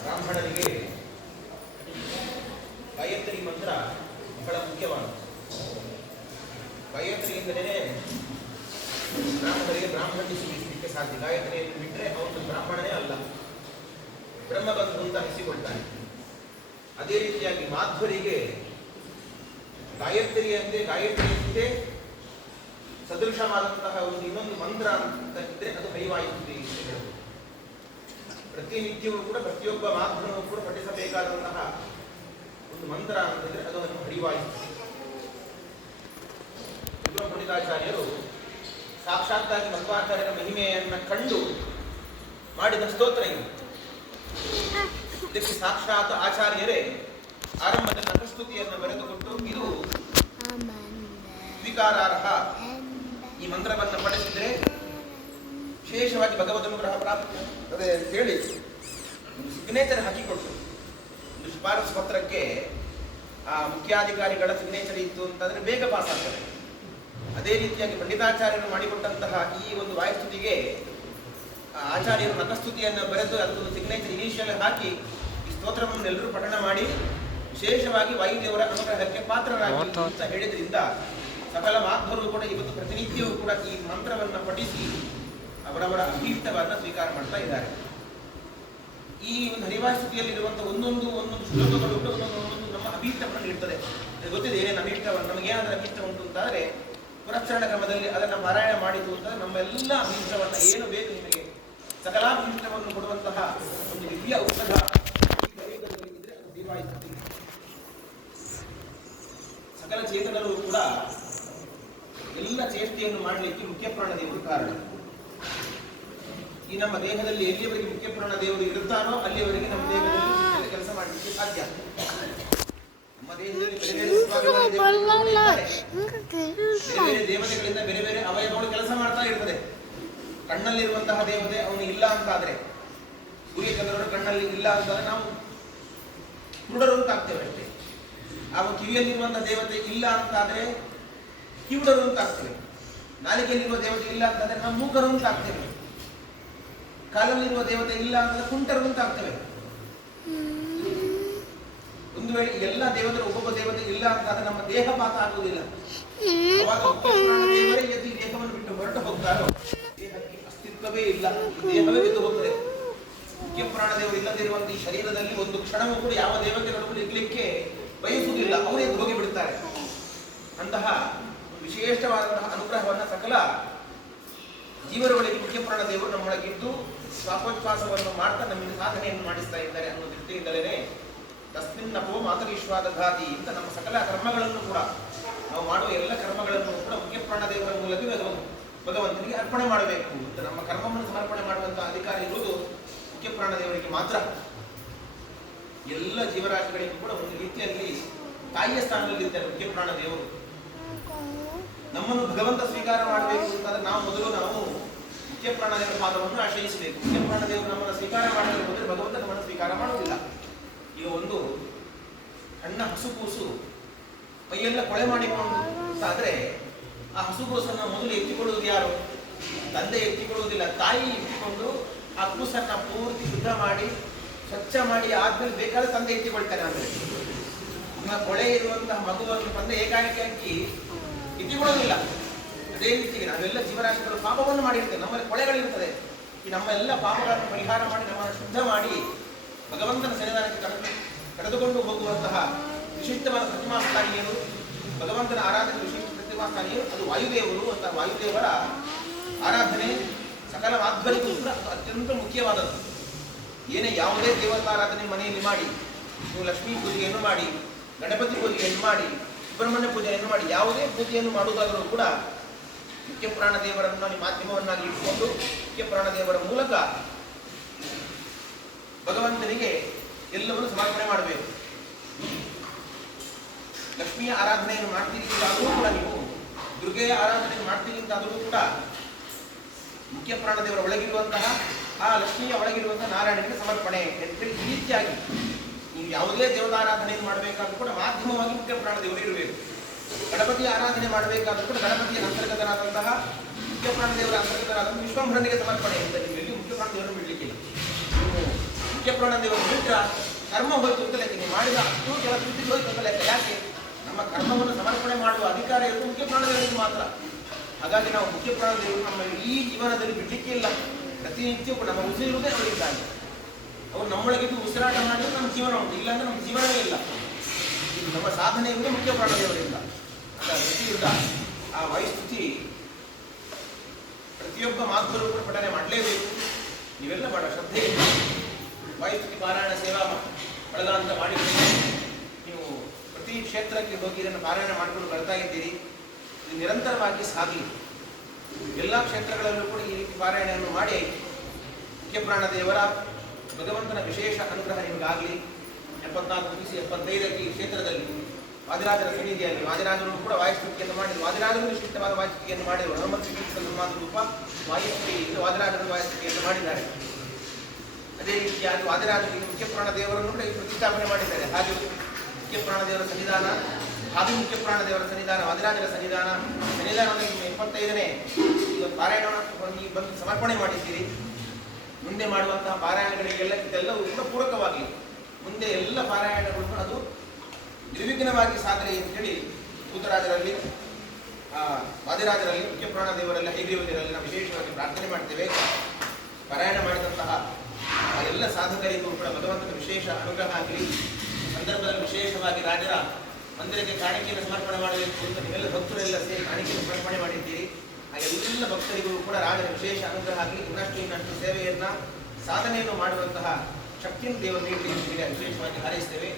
ಬ್ರಾಹ್ಮಣರಿಗೆ ಗಾಯತ್ರಿ ಮಂತ್ರ ಬಹಳ ಮುಖ್ಯವಾದ. ಗಾಯತ್ರಿ ಎಂದರೆ ಬ್ರಾಹ್ಮಣರಿಗೆ ಬ್ರಾಹ್ಮಣ್ಯ ಸಿಗಲಿಕ್ಕೆ ಸಾಧ್ಯ. ಗಾಯತ್ರಿಯನ್ನು ಬಿಟ್ಟರೆ ಅವನು ಬ್ರಾಹ್ಮಣನೇ ಅಲ್ಲ, ಬ್ರಹ್ಮಬಂಧು ಅಂತ ಅನಿಸಿಕೊಳ್ತಾನೆ. ಅದೇ ರೀತಿಯಾಗಿ ಮಾಧ್ವರಿಗೆ ಗಾಯತ್ರಿಯಂತೆ ಸದೃಶವಾದಂತಹ ಒಂದು ಇನ್ನೊಂದು ಮಂತ್ರ ಅಂತ ಇದ್ರೆ ಅದು ಹರಿವಾಯುಸ್ತಿ ಅಂತ ಹೇಳಬಹುದು. ಪ್ರತಿನಿತ್ಯವೂ ಕೂಡ ಪ್ರತಿಯೊಬ್ಬ ಮಾಧ್ವನೂ ಕೂಡ ಪಠಿಸಬೇಕಾದಂತಹ ಒಂದು ಮಂತ್ರ ಅಂತಂದ್ರೆ ಅದು ಹರಿವಾಯುಸ್ತಿ. ಪಂಡಿತಾಚಾರ್ಯರು ಸಾಕ್ಷಾತ್ತಾಗಿ ಮಧ್ವಾಚಾರ್ಯರ ಮಹಿಮೆಯನ್ನ ಕಂಡು ಮಾಡಿದ ಸ್ತೋತ್ರ ಇದು. ಇದಕ್ಕೆ ಸಾಕ್ಷಾತ್ ಆಚಾರ್ಯರೇ ಆರಂಭದ ನಖಸ್ತುತಿಯನ್ನು ಬರೆದುಕೊಟ್ಟು ಇದು ಸ್ವೀಕಾರಾರ್ಹ, ಈ ಮಂತ್ರವನ್ನು ಪಡೆದಿದ್ರೆ ವಿಶೇಷವಾಗಿ ಭಗವದ್ ಅನುಗ್ರಹ ಪ್ರಾಪ್ತಿ ಅದೇ ಹೇಳಿ ಸಿಗ್ನೇಚರ್ ಹಾಕಿಕೊಟ್ಟು ಒಂದು ಶಿಫಾರಸು ಪತ್ರಕ್ಕೆ ಆ ಮುಖ್ಯಾಧಿಕಾರಿಗಳ ಸಿಗ್ನೇಚರ್ ಇತ್ತು ಅಂತಂದ್ರೆ ಬೇಗ ಪಾಸ್ ಆಗ್ತದೆ. ಅದೇ ರೀತಿಯಾಗಿ ಪಂಡಿತಾಚಾರ್ಯರು ಮಾಡಿಕೊಟ್ಟಂತಹ ಈ ಒಂದು ವಾಯುಸ್ತುತಿಗೆ ಆಚಾರ್ಯರು ನಖಸ್ತುತಿಯನ್ನು ಬರೆದು ಅದೊಂದು ಸಿಗ್ನೇಚರ್ ಇನಿಷಿಯಲ್ ಹಾಕಿ ಈ ಸ್ತೋತ್ರವನ್ನು ಎಲ್ಲರೂ ಪಠಣ ಮಾಡಿ ವಿಶೇಷವಾಗಿ ವಾಯುದೇವರ ಅನುಗ್ರಹಕ್ಕೆ ಪಾತ್ರರಾಗಿ ಅಂತ ಹೇಳಿದ್ರಿಂದ ಸಕಲ ಮಾಧ್ವರು ಕೂಡ ಇವತ್ತು ಪ್ರತಿನಿತ್ಯವೂ ಕೂಡ ಈ ಮಂತ್ರವನ್ನು ಪಠಿಸಿ ಅವರವರ ಅಭೀಷ್ಟವನ್ನು ಸ್ವೀಕಾರ ಮಾಡ್ತಾ ಇದ್ದಾರೆ. ಈ ಒಂದು ಹರಿವಾಯುಸ್ಥಿತಿಯಲ್ಲಿರುವಂತಹ ಒಂದೊಂದು ಶ್ಲೋಕಗಳು ಒಂದೊಂದು ನಮ್ಮ ಅಭೀಷ್ಟವನ್ನು ನೀಡ್ತದೆ. ಗೊತ್ತಿದೆ ಏನೇನು ಅಭೀಷ್ಟವನ್ನು, ನಮಗೇನಾದರೂ ಅಭೀಷ್ಟ ಉಂಟು ಅಂತಾದರೆ ಪುರಸ್ಕರಣ ಕ್ರಮದಲ್ಲಿ ಅದನ್ನು ಪಾರಾಯಣ ಮಾಡಿತು ಅಂತಂದ್ರೆ ನಮ್ಮೆಲ್ಲ ಅಭೀಷ್ಟವನ್ನು ಏನು ಬೇಕು ನಿಮಗೆ ಸಕಲಾಭೀಷ್ಟವನ್ನು ಕೊಡುವಂತಹ ಒಂದು ದಿವ್ಯ ಔಷಧ ಇದ್ರೆ ಅದು ಹರಿವಾಯುಸ್ಥಿತಿ. ಸಕಲ ಚೇತನರು ಕೂಡ ಎಲ್ಲ ಚೇಷ್ಟೆಯನ್ನು ಮಾಡಲಿಕ್ಕೆ ಮುಖ್ಯ ಪ್ರಾಣದೇವರು ಕಾರಣ. ಈ ನಮ್ಮ ದೇಹದಲ್ಲಿ ಎಲ್ಲಿಯವರೆಗೆ ಮುಖ್ಯ ಪ್ರಾಣದೇವರು ಇರುತ್ತಾರೋ ಅಲ್ಲಿಯವರೆಗೆ ನಮ್ಮ ದೇಹದಲ್ಲಿ ಕೆಲಸ ಮಾಡಲಿಕ್ಕೆ ಸಾಧ್ಯ. ನಮ್ಮ ದೇಹದಲ್ಲಿ ಬೇರೆ ಬೇರೆ ದೇವತೆಗಳಿಂದ ಬೇರೆ ಬೇರೆ ಅವಯವಗಳು ಕೆಲಸ ಮಾಡ್ತಾ ಇರ್ತದೆ. ಕಣ್ಣಲ್ಲಿರುವಂತಹ ದೇವತೆ ಅವನು ಇಲ್ಲ ಅಂತಾದ್ರೆ, ಸೂರ್ಯಚಂದ್ರನ ಕಣ್ಣಲ್ಲಿ ಇಲ್ಲ ಅಂತಂದ್ರೆ ನಾವು ಕುರುಡರು ಅಂತಾಗ್ತೇವೆ ಅಷ್ಟೇ. ಅವನು ಕಿವಿಯಲ್ಲಿರುವಂತಹ ದೇವತೆ ಇಲ್ಲ ಅಂತಾದ್ರೆ ಕಿವುಡರು ಅಂತಾಗ್ತೇವೆ. ನಾಲಿಗೆಯಲ್ಲಿರುವ ದೇವತೆ ಇಲ್ಲ ಅಂತಂದ್ರೆ ನಾವು ಮೂಕರು ಅಂತಾಗ್ತೇವೆ. ಕಾಲಲ್ಲಿರುವ ದೇವತೆ ಇಲ್ಲ ಅಂತಂದ್ರೆ ಕುಂಟರು ಅಂತಾಗ್ತೇವೆ. ಒಂದು ವೇಳೆ ಎಲ್ಲ ದೇವತರ ಒಬ್ಬೊಬ್ಬ ದೇವತೆ ಇಲ್ಲ ಅಂತಾದ್ರೆ ನಮ್ಮ ದೇಹ ಪಾತ ಆಗುವುದಿಲ್ಲ. ಅವಾಗ ದೇವರೇ ಎದ್ದು ದೇಹವನ್ನು ಬಿಟ್ಟು ಹೊರಟು ಹೋಗ್ತಾರೋ ದೇಹಕ್ಕೆ ಅಸ್ತಿತ್ವವೇ ಇಲ್ಲ, ದೇಹವೇ ಎದ್ದು ಹೋಗ್ತದೆ. ಮುಖ್ಯ ಪ್ರಾಣದೇವರು ಇಲ್ಲದಿರುವಂತಹ ಈ ಶರೀರದಲ್ಲಿ ಒಂದು ಕ್ಷಣವೂ ಕೂಡ ಯಾವ ದೇವತೆಗಳು ಇರ್ಲಿಕ್ಕೆ ಬಯಸುವುದಿಲ್ಲ, ಅವರೇ ಹೋಗಿ ಬಿಡುತ್ತಾರೆ. ಅಂತಹ ವಿಶೇಷವಾದಂತಹ ಅನುಗ್ರಹವನ್ನು ಸಕಲ ಜೀವರುಗಳಿಗೆ ಮುಖ್ಯ ಪ್ರಾಣದೇವರು ನಮ್ಮೊಳಗಿದ್ದು ಶ್ವಾಸೋಚ್ಛ್ವಾಸವನ್ನು ಮಾಡ್ತಾ ನಮಗೆ ಸಾಧನೆಯನ್ನು ಮಾಡಿಸ್ತಾ ಇದ್ದಾರೆ ಅನ್ನೋ ದೃಷ್ಟಿಯಿಂದಲೇ ತಸ್ಮಿನ್ನಪೋ ಮಾತರಿಶ್ವಾದಘಾತಿ ಅಂತ ನಮ್ಮ ಸಕಲ ಕರ್ಮಗಳನ್ನು ಕೂಡ ನಾವು ಮಾಡುವ ಎಲ್ಲ ಕರ್ಮಗಳನ್ನು ಕೂಡ ಮುಖ್ಯ ಪ್ರಾಣದೇವರ ಮೂಲಕ ಭಗವಂತನಿಗೆ ಅರ್ಪಣೆ ಮಾಡಬೇಕು ಅಂತ ನಮ್ಮ ಕರ್ಮವನ್ನು ಸಮರ್ಪಣೆ ಮಾಡುವಂತಹ ಅಧಿಕಾರ ಇರುವುದು ಮುಖ್ಯ ಪ್ರಾಣದೇವರಿಗೆ ಮಾತ್ರ. ಎಲ್ಲ ಜೀವರಾಶಿಗಳಿಗೂ ಕೂಡ ಒಂದು ರೀತಿಯಲ್ಲಿ ತಾಯಿಯ ಸ್ಥಾನದಲ್ಲಿದ್ದಾರೆ ಮುಖ್ಯ ಪ್ರಾಣದೇವರು. ನಮ್ಮನ್ನು ಭಗವಂತ ಸ್ವೀಕಾರ ಮಾಡಬೇಕು ಅಂತಂದ್ರೆ ನಾವು ಮುಖ್ಯ ಪ್ರಾಣದೇವರ ಪಾದವನ್ನು ಆಶ್ರಯಿಸಬೇಕು. ಮುಖ್ಯ ಪ್ರಾಣದೇವರು ನಮ್ಮನ್ನು ಸ್ವೀಕಾರ ಮಾಡಬೇಕು ಅಂದರೆ ಭಗವಂತ ನಮ್ಮನ್ನು ಸ್ವೀಕಾರ ಮಾಡುವುದಿಲ್ಲ. ಈಗ ಒಂದು ಸಣ್ಣ ಹಸುಗೂಸು ಮೈಯೆಲ್ಲ ಕೊಳೆ ಮಾಡಿಕೊಂಡು ಅಂತಾದ್ರೆ ಆ ಹಸುಗೂಸನ್ನು ಮೊದಲು ಎತ್ತಿಕೊಳ್ಳುವುದು ಯಾರು? ತಂದೆ ಎತ್ತಿಕೊಳ್ಳುವುದಿಲ್ಲ, ತಾಯಿ ಎತ್ತಿಕೊಂಡು ಆ ಕೂಸನ್ನ ಪೂರ್ತಿ ಶುದ್ಧ ಮಾಡಿ ಸ್ವಚ್ಛ ಮಾಡಿ ಆದ್ಮೇಲೆ ಬೇಕಾದ್ರೆ ತಂದೆ ಎತ್ತಿಕೊಳ್ತಾನೆ. ಆಮೇಲೆ ನಿಮ್ಮ ಕೊಳೆ ಇರುವಂತಹ ಮಗುವನ್ನು ತಂದೆ ಏಕಾಏಕಿ ಎತ್ತಿಕೊಳ್ಳೋದಿಲ್ಲ. ಅದೇ ರೀತಿಗೆ ನಾವೆಲ್ಲ ಜೀವರಾಶಿಗಳು ಪಾಪವನ್ನು ಮಾಡಿರ್ತೇವೆ, ನಮ್ಮಲ್ಲಿ ಕೊಳೆಗಳಿರ್ತದೆ. ಈ ನಮ್ಮ ಎಲ್ಲ ಪಾಪಗಳನ್ನು ಪರಿಹಾರ ಮಾಡಿ ನಮ್ಮನ್ನು ಶುದ್ಧ ಮಾಡಿ ಭಗವಂತನ ಸನ್ನಿಧಾನಕ್ಕೆ ಕರೆದುಕೊಂಡು ಹೋಗುವಂತಹ ವಿಶಿಷ್ಟವಾದ ಪ್ರತಿಮಾ ಸ್ಥಾನೀಯರು, ಭಗವಂತನ ಆರಾಧನೆ ವಿಶಿಷ್ಟ ಪ್ರತಿಮಾ ಸ್ಥಾನೀಯರು ಅದು ವಾಯುದೇವರು ಅಂತ. ವಾಯುದೇವರ ಆರಾಧನೆ ಸಕಲ ಮಾಧ್ವರಿಗೂ ಕೂಡ ಅತ್ಯಂತ ಮುಖ್ಯವಾದದ್ದು. ಏನೇ ಯಾವುದೇ ದೇವತಾರಾಧನೆ ಮನೆಯಲ್ಲಿ ಮಾಡಿ, ನೀವು ಲಕ್ಷ್ಮೀ ಪೂಜೆಯನ್ನು ಮಾಡಿ, ಗಣಪತಿ ಪೂಜೆಯನ್ನು ಮಾಡಿ, ಸುಬ್ರಹ್ಮಣ್ಯ ಪೂಜೆಯನ್ನು ಮಾಡಿ, ಯಾವುದೇ ಪೂಜೆಯನ್ನು ಮಾಡುವುದಾದರೂ ಕೂಡ ಮುಖ್ಯ ಪ್ರಾಣದೇವರನ್ನು ಮಾಧ್ಯಮವನ್ನಾಗಿ ಇಟ್ಟುಕೊಂಡು ಮುಖ್ಯ ಪ್ರಾಣದೇವರ ಮೂಲಕ ಭಗವಂತನಿಗೆ ಎಲ್ಲವನ್ನು ಸಮರ್ಪಣೆ ಮಾಡಬೇಕು. ಲಕ್ಷ್ಮಿಯ ಆರಾಧನೆಯನ್ನು ಮಾಡ್ತೀರಿ ಅಂತಾದರೂ ಕೂಡ, ನೀವು ದುರ್ಗೆಯ ಆರಾಧನೆಯನ್ನು ಮಾಡ್ತೀರಿ ಅಂತಾದರೂ ಕೂಡ ಮುಖ್ಯ ಪ್ರಾಣದೇವರ ಒಳಗಿರುವಂತಹ ಆ ಲಕ್ಷ್ಮಿಯ ಒಳಗಿರುವಂತಹ ನಾರಾಯಣನಿಗೆ ಸಮರ್ಪಣೆ ಅಂತೇಳಿ ಈ ರೀತಿಯಾಗಿ ನೀವು ಯಾವುದೇ ದೇವತಾರಾಧನೆಯನ್ನು ಮಾಡಬೇಕಾದ್ರೂ ಕೂಡ ಮಾಧ್ಯಮವಾಗಿ ಮುಖ್ಯ ಪ್ರಾಣದೇವರು ಇರಬೇಕು. ಗಣಪತಿಯ ಆರಾಧನೆ ಮಾಡಬೇಕಾದ್ರೂ ಕೂಡ ಗಣಪತಿಯ ಅಂತರ್ಗತನಾದಂತಹ ಮುಖ್ಯ ಪ್ರಾಣದೇವರ ಅಂತರ್ಗತನಾದಂತಹ ವಿಶ್ವಂಭರನಿಗೆ ಸಮರ್ಪಣೆ ಅಂತ ನೀವು ಎಲ್ಲಿ ಮುಖ್ಯ ಪ್ರಾಣದೇವರನ್ನು ಬಿಡಲಿಕ್ಕಿಲ್ಲ. ನೀವು ಮುಖ್ಯ ಪ್ರಾಣದೇವರನ್ನು ಬಿಟ್ಟರೆ ಕರ್ಮ ಹೋಯ್ತು ಅಂತ ಲೆಕ್ಕ, ನೀವು ಮಾಡಿದ ಅಷ್ಟು ಕೆಲಸ ಬಿಟ್ಟಿದ್ದು ಹೋಯ್ತು ಅಂತ ಲೆಕ್ಕ. ಯಾಕೆ? ನಮ್ಮ ಕರ್ಮವನ್ನು ಸಮರ್ಪಣೆ ಮಾಡುವ ಅಧಿಕಾರ ಇರುವುದು ಮುಖ್ಯ ಪ್ರಾಣದೇವರಿಗೆ ಮಾತ್ರ. ಹಾಗಾಗಿ ನಾವು ಮುಖ್ಯ ಪ್ರಾಣದೇವರು ನಮ್ಮ ಈ ಜೀವನದಲ್ಲಿ ಬಿಡಲಿಕ್ಕೆ ಇಲ್ಲ. ಪ್ರತಿನಿತ್ಯವೂ ನಮ್ಮ ಉಸಿರುವುದೇ ಅವರಿದ್ದಾರೆ. ಅವರು ನಮ್ಮೊಳಗಿದ್ದು ಉಸಿರಾಟ ಮಾಡಿದ್ರೆ ನಮ್ಮ ಜೀವನ ಉಂಟು, ಇಲ್ಲಾಂದ್ರೆ ನಮ್ಮ ಜೀವನವೇ ಇಲ್ಲ. ಇದು ನಮ್ಮ ಸಾಧನೆ ಇರುವುದು ಮುಖ್ಯ ಪ್ರಾಣದೇವರಿಂದ. ಋಷಿಯುದ್ಧ ಆ ವಾಯುಸ್ತುತಿ ಪ್ರತಿಯೊಬ್ಬ ಮಾತುಗಳು ಕೂಡ ಪಠನೆ ಮಾಡಲೇಬೇಕು. ನೀವೆಲ್ಲ ಬಹಳ ಶ್ರದ್ಧೆಯಿಂದ ವಾಯುಸ್ತುತಿ ಪಾರಾಯಣ ಸೇವಾ ಬಳಗ ಅಂತ ಮಾಡಿಕೊಂಡು ನೀವು ಪ್ರತಿ ಕ್ಷೇತ್ರಕ್ಕೆ ಹೋಗಿ ಇದನ್ನು ಪಾರಾಯಣ ಮಾಡಿಕೊಂಡು ಬರ್ತಾ ಇದ್ದೀರಿ. ಇದು ನಿರಂತರವಾಗಿ ಸಾಗಲಿ. ಎಲ್ಲ ಕ್ಷೇತ್ರಗಳಲ್ಲೂ ಕೂಡ ಈ ರೀತಿ ಪಾರಾಯಣವನ್ನು ಮಾಡಿ ಮುಖ್ಯ ಪ್ರಾಣದೇವರ ಭಗವಂತನ ವಿಶೇಷ ಅನುಗ್ರಹ ನಿಮಗಾಗಲಿ. 74-75 ಈ ಕ್ಷೇತ್ರದಲ್ಲಿ ವಾದಿರಾಜರ ಸನ್ನಿಧಿಯಲ್ಲಿ ವಾದಿರಾಜರು ಕೂಡ ವಾಯುಸ್ತುತಿಯನ್ನು ಮಾಡಿದರು. ವಾದಿರಾಜರು ವಿಶಿಷ್ಟವಾದ ವಾಯುಸ್ತುತಿಯನ್ನು ಮಾಡಿದರು. ಹನುಮಂತ ರೂಪ ವಾಯುಸ್ತುತಿ ಇದು ವಾದಿರಾಜರು ವಾಯುಸ್ತುತಿಯನ್ನು ಮಾಡಿದ್ದಾರೆ. ಅದೇ ರೀತಿಯಾಗಿ ವಾದಿರಾಜರಿಗೆ ಮುಖ್ಯ ಪ್ರಾಣದೇವರನ್ನು ಕೂಡ ಪ್ರತಿಷ್ಠಾಪನೆ ಮಾಡಿದ್ದಾರೆ. ಹಾಗೆ ಮುಖ್ಯ ಪ್ರಾಣದೇವರ ಸನ್ನಿಧಾನ, ಹಾಗೆ ಮುಖ್ಯ ಪ್ರಾಣದೇವರ ಸನ್ನಿಧಾನ, ವಾದಿರಾಜರ ಸನ್ನಿಧಾನದಲ್ಲಿ 75ನೇ ಈಗ ಪಾರಾಯಣವನ್ನು ನೀವು ಬಂದು ಸಮರ್ಪಣೆ ಮಾಡಿದ್ದೀರಿ. ಮುಂದೆ ಮಾಡುವಂತಹ ಪಾರಾಯಣಗಳಿಗೆಲ್ಲ ಇದೆಲ್ಲವೂ ಕೂಡ ಪೂರಕವಾಗಲಿ. ಮುಂದೆ ಎಲ್ಲ ಪಾರಾಯಣಗಳು ಅದು ನಿರ್ವಿಘ್ನವಾಗಿ ಸಾಗಲಿ ಅಂತೇಳಿ ಭೂತರಾಜರಲ್ಲಿ ವಾದಿರಾಜರಲ್ಲಿ ಮುಖ್ಯ ಪ್ರಾಣದೇವರಲ್ಲಿ ಹೈಗ್ರೀವರಲ್ಲಿ ನಾವು ವಿಶೇಷವಾಗಿ ಪ್ರಾರ್ಥನೆ ಮಾಡ್ತೇವೆ. ಪಾರಾಯಣ ಮಾಡಿದಂತಹ ಎಲ್ಲ ಸಾಧಕರಿಗೂ ಕೂಡ ಭಗವಂತನ ವಿಶೇಷ ಅನುಗ್ರಹ ಆಗಲಿ. ಸಂದರ್ಭದಲ್ಲಿ ವಿಶೇಷವಾಗಿ ರಾಜರ ಮಂದಿರಕ್ಕೆ ಕಾಣಿಕೆಯನ್ನು ಸಮರ್ಪಣೆ ಮಾಡಬೇಕು ಅಂತ ನೀವೆಲ್ಲ ಭಕ್ತರೆಲ್ಲ ಸೇರಿ ಕಾಣಿಕೆಯನ್ನು ಸಮರ್ಪಣೆ ಮಾಡಿದ್ದೀರಿ. ಆ ಎಲ್ಲ ಭಕ್ತರಿಗೂ ಕೂಡ ರಾಜರ ವಿಶೇಷ ಅನುಗ್ರಹ ಆಗಲಿ. ಇನ್ನಷ್ಟು ಸೇವೆಯನ್ನ ಸಾಧನೆಯನ್ನು ಮಾಡುವಂತಹ ಶಕ್ತಿಯನ್ನು ದೇವರು ನೀಡಲಿ ಅಂತ ವಿಶೇಷವಾಗಿ ಹಾರೈಸ್ತೇವೆ.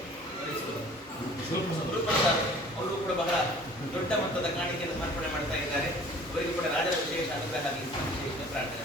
ಅವರು ಕೂಡ ಬಹಳ ದೊಡ್ಡ ಮೊತ್ತದ ಕಾಣಿಕೆಯನ್ನು ಸಮರ್ಪಣೆ ಮಾಡ್ತಾ ಇದ್ದಾರೆ. ಅವರಿಗೂ ಕೂಡ ರಾಜರ ವಿಶೇಷ ಅನುಗ್ರಹ ಆಗಲಿ ಪ್ರಾರ್ಥನೆ.